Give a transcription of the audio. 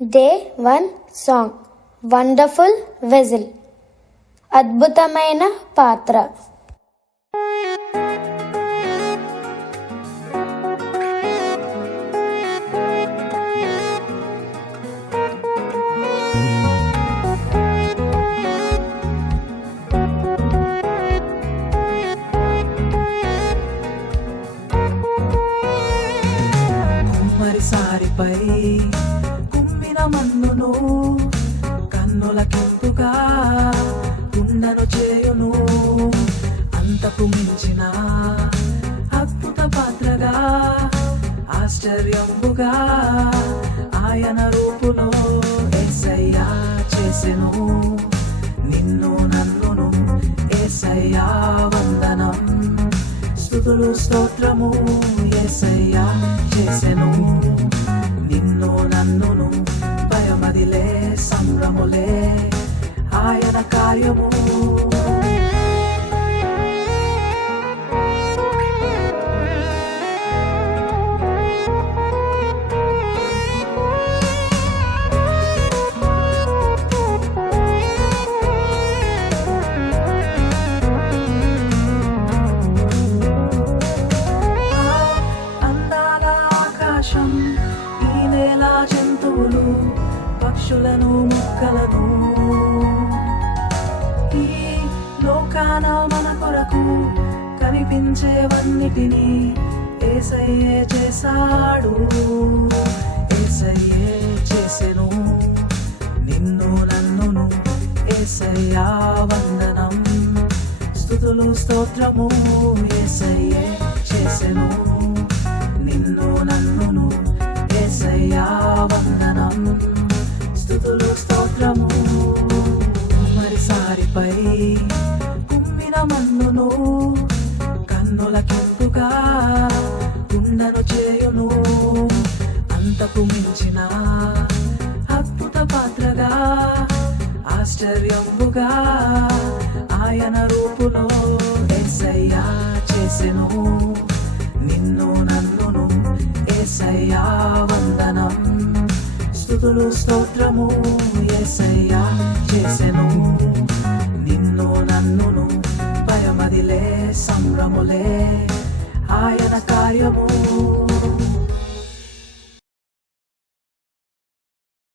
Day one song wonderful వెజిల్ అద్భుతమైన పాత్ర. కుమ్మరిసారిపై మన్నును కన్నుల కెంపుగా కుండను చేయును. అంతకు మించిన అద్భుత పాత్రగా ఆశ్చర్యంబుగా ఆయన రూపులో ఏసయ్యా చేసెను. నిన్ను నన్నును ఏసయ్యా వందనం. స్థుతులు స్తోత్రము ఏసయ్యా చేసెను. ఈ నేల జంతువులు పక్షులను మొక్కలను. ఈ లోకాన మన కొరకు కనిపించేవన్నిటినీ ఏసయ్యే చేశాడు. ఏసయ్యే చేసెను నిన్ను నన్నును ఏసయ్యా వందనం. స్థుతులు స్తోత్రము ఏసయ్య. దారిపై కుమ్మిన మన్నును కన్నుల కెంపుగా కుండను చేయును. అంతకు మించిన అద్భుత పాత్రగా ఆశ్చర్యంబుగా ఆయన రూపులో ఎస్ఐయా చేసెను. నిన్ను నన్నును ఏసయ్యా వందనం. స్థుతులు స్తోత్రము ఏసయ్యా చేసెను. చేద్దాములే ఆయన కార్యము